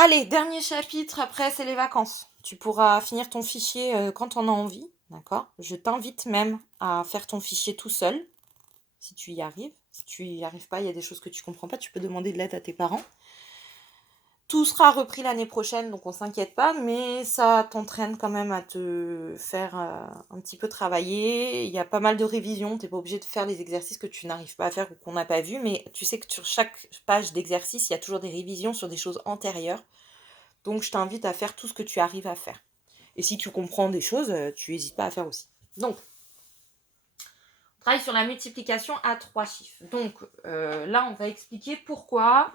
Allez, dernier chapitre, après c'est les vacances. Tu pourras finir ton fichier, quand tu en as envie, d'accord? Je t'invite même à faire ton fichier tout seul, si tu y arrives. Si tu y arrives pas, il y a des choses que tu comprends pas, tu peux demander de l'aide à tes parents. Tout sera repris l'année prochaine, donc on s'inquiète pas, mais ça t'entraîne quand même à te faire, un petit peu travailler. Il y a pas mal de révisions, tu es pas obligé de faire les exercices que tu n'arrives pas à faire ou qu'on n'a pas vus, mais tu sais que sur chaque page d'exercice, il y a toujours des révisions sur des choses antérieures. Donc je t'invite à faire tout ce que tu arrives à faire. Et si tu comprends des choses, tu n'hésites pas à faire aussi. Donc, on travaille sur la multiplication à 3 chiffres. Donc là, on va expliquer pourquoi,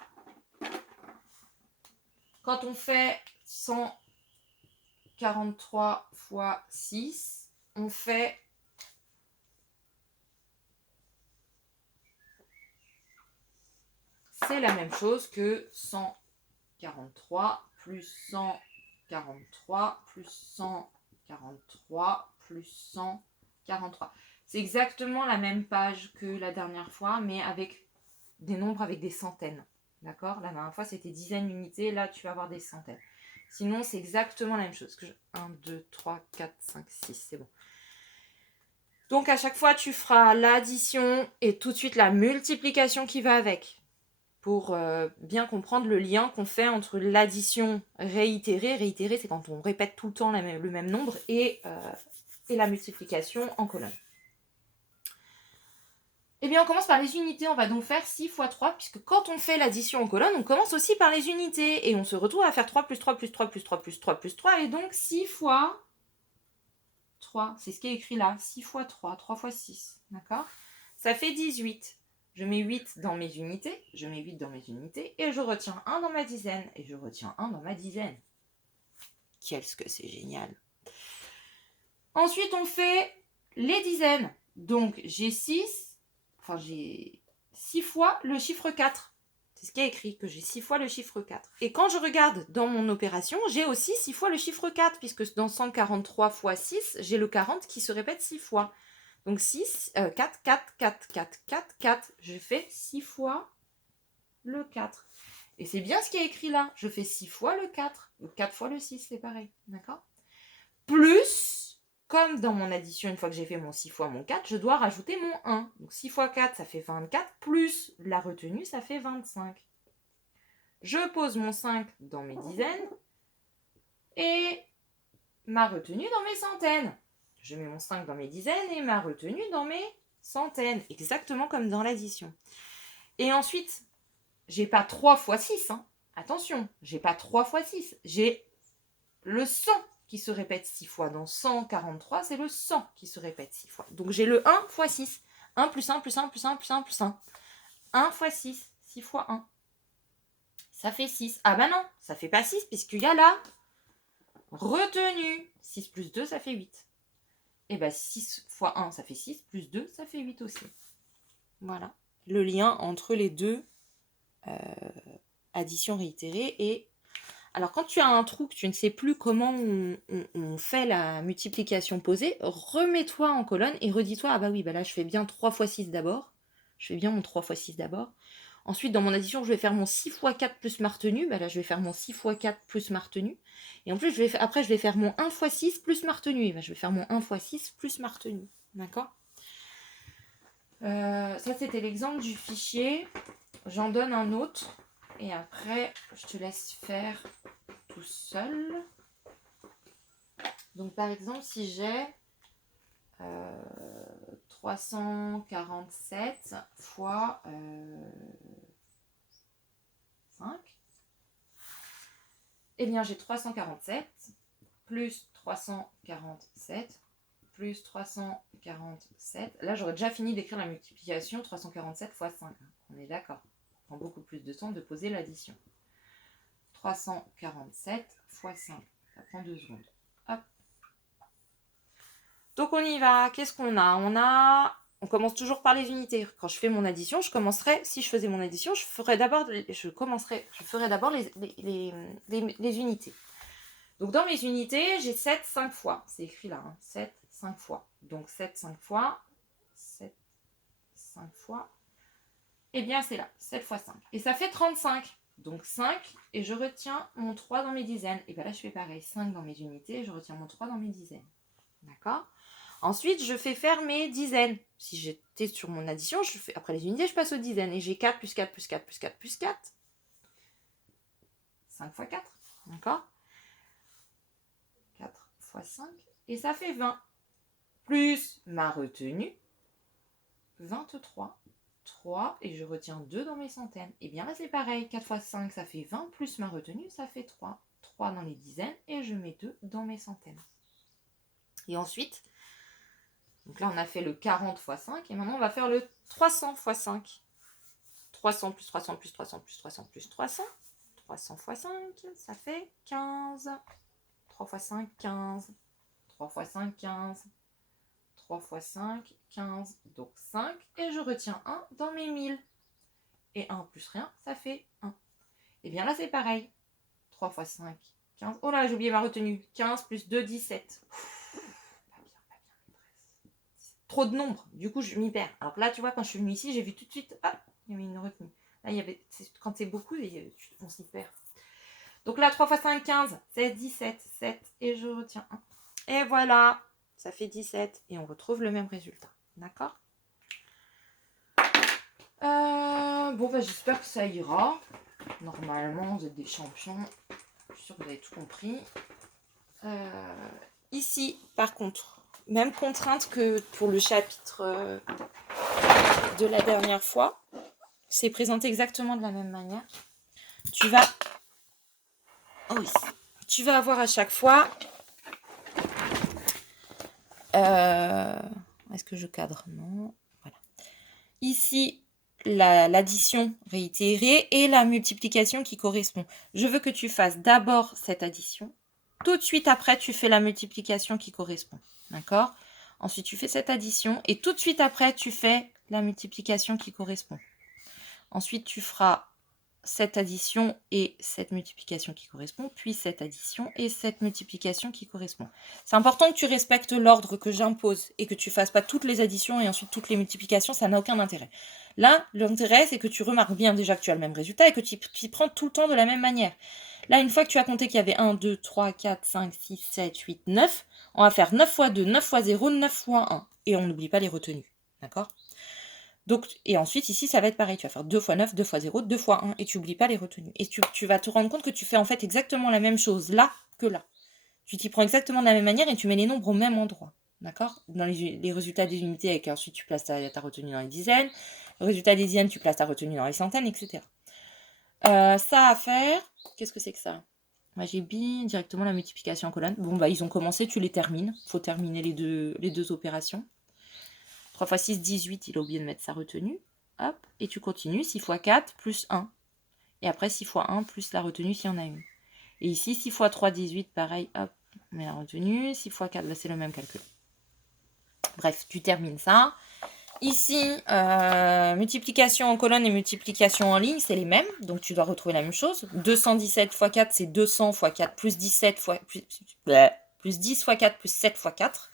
quand on fait 143 fois 6, on fait c'est la même chose que 143 plus 143 plus 143 plus 143. C'est exactement la même page que la dernière fois, mais avec des nombres avec des centaines. D'accord? La dernière fois, c'était dizaines d'unités. Là, tu vas avoir des centaines. Sinon, c'est exactement la même chose. 1, 2, 3, 4, 5, 6. C'est bon. Donc, à chaque fois, tu feras l'addition et tout de suite la multiplication qui va avec. Pour bien comprendre le lien qu'on fait entre l'addition réitérée. Réitérée, c'est quand on répète tout le temps le même nombre, et la multiplication en colonne. Eh bien, on commence par les unités. On va donc faire 6 fois 3, puisque quand on fait l'addition en colonne, on commence aussi par les unités. Et on se retrouve à faire 3 plus 3 plus 3 plus 3 plus 3 plus 3. Et donc 6 fois 3. C'est ce qui est écrit là. 6 fois 3. 3 fois 6. D'accord? Ça fait 18. Je mets 8 dans mes unités. Je mets 8 dans mes unités. Et je retiens 1 dans ma dizaine. Et je retiens 1 dans ma dizaine. Qu'est-ce que c'est génial! Ensuite, on fait les dizaines. Donc, j'ai 6 fois le chiffre 4. C'est ce qui est écrit, que j'ai 6 fois le chiffre 4. Et quand je regarde dans mon opération, j'ai aussi 6 fois le chiffre 4, puisque dans 143 fois 6, j'ai le 40 qui se répète 6 fois. Donc 4, 4, 4, 4, 4, 4. Je fais 6 fois le 4. Et c'est bien ce qui est écrit là. Je fais 6 fois le 4. Donc 4 fois le 6, c'est pareil. D'accord? Plus, comme dans mon addition, une fois que j'ai fait mon 6 fois mon 4, je dois rajouter mon 1. Donc 6 fois 4, ça fait 24, plus la retenue, ça fait 25. Je pose mon 5 dans mes dizaines et ma retenue dans mes centaines. Je mets mon 5 dans mes dizaines et ma retenue dans mes centaines, exactement comme dans l'addition. Et ensuite, j'ai pas 3 fois 6, hein. Attention, j'ai pas 3 fois 6, j'ai le 100 qui se répète 6 fois. Dans 143, c'est le 100 qui se répète 6 fois. Donc j'ai le 1 fois 6. 1 plus 1 plus 1 plus 1 plus 1 plus 1. 1 fois 6. 6 fois 1. Ça fait 6. Ah bah non, ça fait pas 6 puisqu'il y a la retenue. 6 plus 2, ça fait 8. Et bah 6 fois 1, ça fait 6. Plus 2, ça fait 8 aussi. Voilà. Le lien entre les deux additions réitérées. Et alors, quand tu as un trou, que tu ne sais plus comment on fait la multiplication posée, remets-toi en colonne et redis-toi, ah bah oui, bah là, je fais bien 3 fois 6 d'abord. Je fais bien mon 3 fois 6 d'abord. Ensuite, dans mon addition, je vais faire mon 6 fois 4 plus ma retenue. Bah là, je vais faire mon 6 fois 4 plus ma retenue. Et en plus, après, je vais faire mon 1 fois 6 plus ma retenue. Et bah, je vais faire mon 1 fois 6 plus ma retenue. D'accord? Ça, c'était l'exemple du fichier. J'en donne un autre. Et après, je te laisse faire tout seul. Donc, par exemple, si j'ai 347 fois 5, eh bien, j'ai 347 plus 347 plus 347. Là, j'aurais déjà fini d'écrire la multiplication. 347 fois 5. On est d'accord. Ça prend beaucoup plus de temps de poser l'addition. 347 fois 5. Ça prend 2 secondes. Hop. Donc, on y va. Qu'est-ce qu'on a? On commence toujours par les unités. Quand je fais mon addition, si je faisais mon addition, je ferais d'abord les unités. Donc, dans mes unités, j'ai 7 5 fois. C'est écrit là, hein, 7 5 fois. Donc, 7 5 fois. 7 5 fois. Eh bien, c'est là, 7 fois 5. Et ça fait 35. Donc 5, et je retiens mon 3 dans mes dizaines. Et bien là, je fais pareil, 5 dans mes unités, et je retiens mon 3 dans mes dizaines. D'accord? Ensuite, je fais faire mes dizaines. Si j'étais sur mon addition, après les unités, je passe aux dizaines. Et j'ai 4 plus 4 plus 4 plus 4 plus 4. 5 fois 4. D'accord? 4 fois 5. Et ça fait 20. Plus ma retenue. 23. 3. Et je retiens 2 dans mes centaines. Et bien là, c'est pareil. 4 fois 5, ça fait 20. Plus ma retenue, ça fait 3. 3 dans les dizaines. Et je mets 2 dans mes centaines. Et ensuite, donc là, on a fait le 40 fois 5. Et maintenant, on va faire le 300 fois 5. 300 plus 300 plus 300 plus 300 plus 300. 300 fois 5, ça fait 15. 3 fois 5, 15. 3 fois 5, 15. 3 fois 5, 15. Donc 5. Et je retiens 1 dans mes 1000. Et 1 plus rien, ça fait 1. Et bien là, c'est pareil. 3 fois 5, 15. Oh là, j'ai oublié ma retenue. 15 plus 2, 17. Pas bien, maîtresse. Trop de nombres. Du coup, je m'y perds. Alors là, tu vois, quand je suis venue ici, j'ai vu tout de suite, ah, il y avait une retenue. Là, quand c'est beaucoup, on s'y perd. Donc là, 3 fois 5, 15, c'est 17, 7, et je retiens 1. Et voilà, ça fait 17, et on retrouve le même résultat. D'accord? Bon, bah, j'espère que ça ira. Normalement, vous êtes des champions. Je suis sûre que vous avez tout compris. Ici, par contre, même contrainte que pour le chapitre de la dernière fois. C'est présenté exactement de la même manière. Tu vas avoir à chaque fois... Est-ce que je cadre? Non. Voilà. Ici, l'addition réitérée et la multiplication qui correspond. Je veux que tu fasses d'abord cette addition. Tout de suite après, tu fais la multiplication qui correspond. D'accord? Ensuite, tu fais cette addition et tout de suite après, tu fais la multiplication qui correspond. Ensuite, tu feras cette addition et cette multiplication qui correspond, puis cette addition et cette multiplication qui correspond. C'est important que tu respectes l'ordre que j'impose et que tu fasses pas toutes les additions et ensuite toutes les multiplications, ça n'a aucun intérêt. Là, l'intérêt, c'est que tu remarques bien déjà que tu as le même résultat et que tu y prends tout le temps de la même manière. Là, une fois que tu as compté qu'il y avait 1, 2, 3, 4, 5, 6, 7, 8, 9, on va faire 9 fois 2, 9 fois 0, 9 fois 1. Et on n'oublie pas les retenues. D'accord ? Donc, et ensuite, ici, ça va être pareil. Tu vas faire 2 fois 9, 2 fois 0, 2 fois 1. Et tu n'oublies pas les retenues. Et tu vas te rendre compte que tu fais en fait exactement la même chose là que là. Tu t'y prends exactement de la même manière et tu mets les nombres au même endroit. D'accord? Dans les résultats des unités, et ensuite tu places ta retenue dans les dizaines. Le résultat des dizaines, tu places ta retenue dans les centaines, etc. Ça à faire. Qu'est-ce que c'est que ça? Moi, j'ai bien directement la multiplication en colonne. Bon, bah, ils ont commencé, tu les termines. Il faut terminer les deux opérations. 3 fois 6, 18, il a oublié de mettre sa retenue. Hop, et tu continues, 6 fois 4 plus 1. Et après 6 fois 1 plus la retenue s'il y en a une. Et ici, 6 fois 3, 18, pareil, hop, on met la retenue. 6 fois 4, bah, c'est le même calcul. Bref, tu termines ça. Ici, multiplication en colonne et multiplication en ligne, c'est les mêmes. Donc, tu dois retrouver la même chose. 217 fois 4, c'est 200 fois 4 plus 17 fois... plus 10 fois 4 plus 7 fois 4.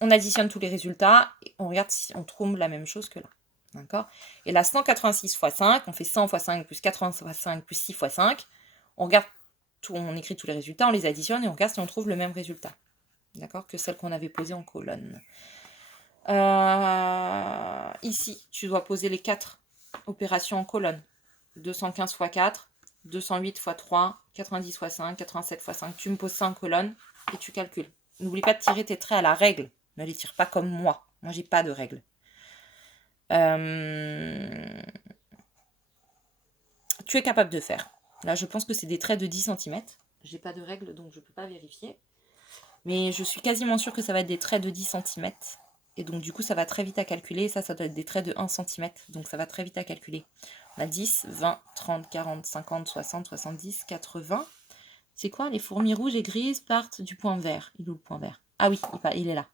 On additionne tous les résultats et on regarde si on trouve la même chose que là. D'accord? Et là, 186 fois 5, on fait 100 fois 5 plus 80 fois 5 plus 6 fois 5. On regarde on écrit tous les résultats, on les additionne et on regarde si on trouve le même résultat. D'accord? Que celle qu'on avait posée en colonne. Ici, tu dois poser les 4 opérations en colonne. 215 fois 4, 208 fois 3, 90 fois 5, 87 fois 5. Tu me poses ça en colonne et tu calcules. N'oublie pas de tirer tes traits à la règle. Ne les tire pas comme moi. Moi, j'ai pas de règle. Tu es capable de faire. Là, je pense que c'est des traits de 10 cm. J'ai pas de règle, donc je peux pas vérifier. Mais je suis quasiment sûre que ça va être des traits de 10 cm. Et donc, du coup, ça va très vite à calculer. Ça doit être des traits de 1 cm. Donc, ça va très vite à calculer. On a 10, 20, 30, 40, 50, 60, 70, 80. C'est quoi? Les fourmis rouges et grises partent du point vert. Il est où le point vert? Ah oui, il est là.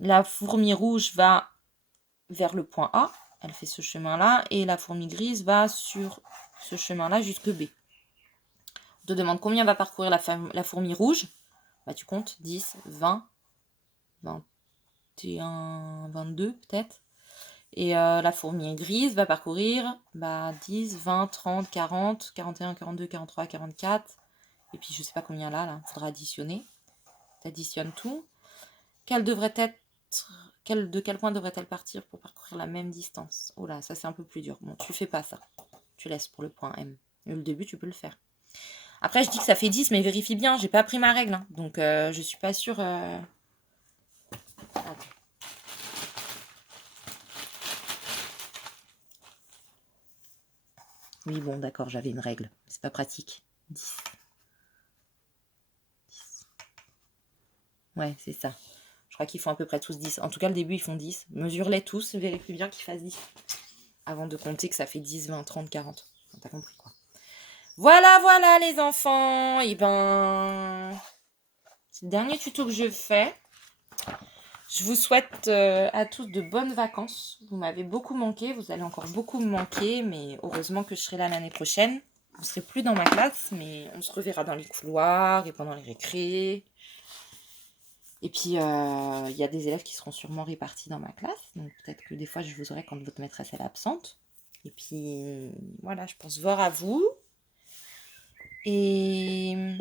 La fourmi rouge va vers le point A. Elle fait ce chemin-là. Et la fourmi grise va sur ce chemin-là jusque B. On te demande combien va parcourir la fourmi rouge. Bah, tu comptes 10, 20, 21, 22 peut-être. Et la fourmi grise va parcourir 10, 20, 30, 40, 41, 42, 43, 44. Et puis je sais pas combien là. Il faudra additionner. Tu additionnes tout. De quel point devrait-elle partir pour parcourir la même distance? Oh là, ça c'est un peu plus dur. Bon, tu fais pas ça. Tu laisses pour le point M. Mais le début, tu peux le faire. Après, je dis que ça fait 10, mais vérifie bien. J'ai pas pris ma règle. Hein. Donc, je suis pas sûre... Attends. Oui, bon, d'accord, j'avais une règle. C'est pas pratique. 10. Ouais, c'est ça. Je crois qu'ils font à peu près tous 10. En tout cas, le début, ils font 10. Mesure-les tous, vérifie bien qu'ils fassent 10. Avant de compter que ça fait 10, 20, 30, 40. T'as compris, quoi. Voilà, voilà, les enfants. Et ben... C'est le dernier tuto que je fais. Je vous souhaite à tous de bonnes vacances. Vous m'avez beaucoup manqué. Vous allez encore beaucoup me manquer. Mais heureusement que je serai là l'année prochaine. Vous ne serez plus dans ma classe. Mais on se reverra dans les couloirs et pendant les récrés. Et puis, il y a des élèves qui seront sûrement répartis dans ma classe. Donc, peut-être que des fois, je vous aurai quand votre maîtresse est absente. Et puis, voilà, je pense voir à vous. Et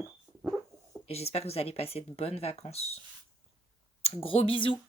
j'espère que vous allez passer de bonnes vacances. Gros bisous.